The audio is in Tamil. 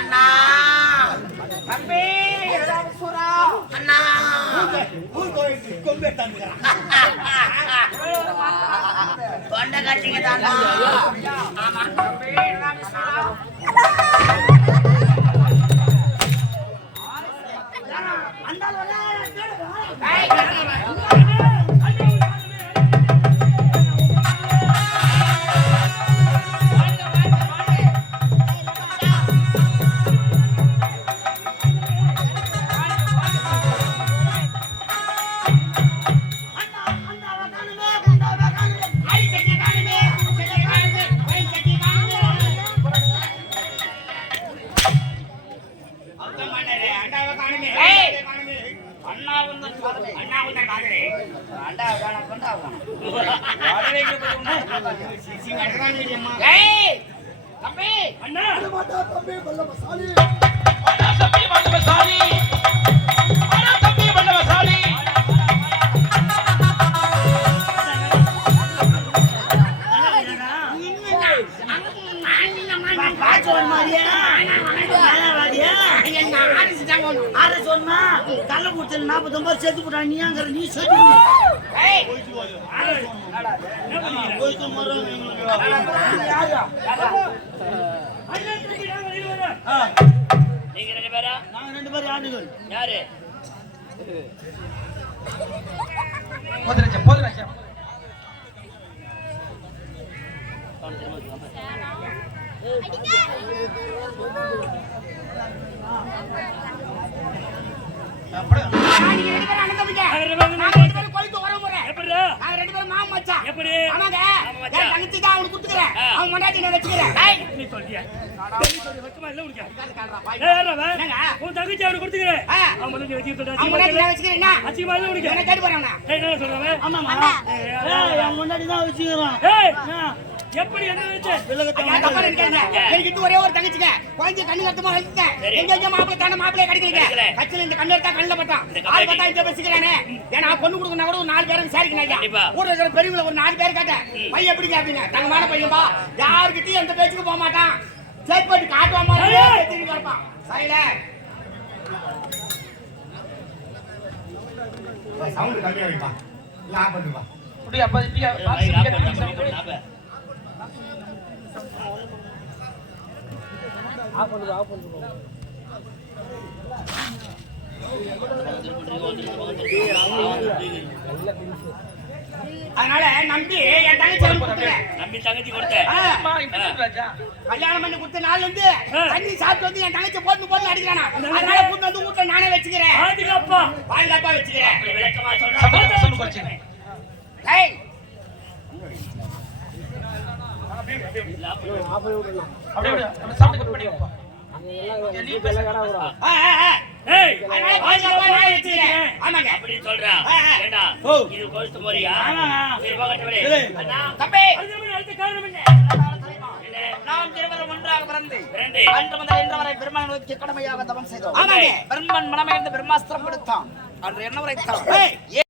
அண்ணா தம்பி சுரா அண்ணா தொண்டை கட்டிங்க தானா ஆமா தம்பி சொன்னா கள்ள குடிச்சு 49 சேர்த்து போட்டா நீங்கிற நீ சொல்லி நீங்க 2 பேரா நாங்க 2 பேரும் ஆண்டுகள் யாரு போதுராஜா எப்படி என்ன எனக்கு ஒரே ஒரு தங்கச்சிங்க குழந்தை கண்ணு கட்டமா வச்சுட்டேன் எங்க மாப்பிள்ளை தானே மாப்பிள்ளைய கிடைக்கல கட்சியில இந்த கண்ணு எடுத்தா கண்ணில் பட்டான் ஆள் பார்த்தா இங்க பேசிக்கிறானே ஏன்னா பொண்ணு கொடுக்கணும் கூட ஒரு 4 பேரும் விசாரிக்கணும் ஊர்ல இருக்கிற பெரியவங்களை ஒரு 4 பேர் கேட்டேன் பையன் எப்படி கேப்பீங்க தங்கமான பையன்பா யாருக்கிட்டையும் எந்த பேச்சுக்கு போக மாட்டான் சேட் போட்டு காட்டுவா மாதிரி கேட்பான் சரியில சவுண்ட் கம்மியா வைப்பா இல்ல ஆஃப் பண்ணுவா அப்படியே அப்பா அதனால நம்பி என் தங்கச்சி கொடுத்தேன் கல்யாணம் பண்ணி கொடுத்த நாள் வந்து தண்ணி சாப்பிட்டு வந்து என் தங்கச்சி போட்டு அடிக்கிறானா அதனால கூட்டு வந்து வீட்டுல நானே வச்சுக்கிறேன் பாதுகாப்பா வச்சுக்கிறேன் விளக்கமா சொல்றேன் நாம் இருவரும் ஒன்றாக பிறந்து அன்று முதல் இன்று வரை பெருமான் நோக்கி கடமையாக தவம் செய்தோம். பிரம்மன் மனமேர்ந்து பிரம்மாஸ்திரம் கொடுத்தான். அன்று என்ன உரைத்தான்?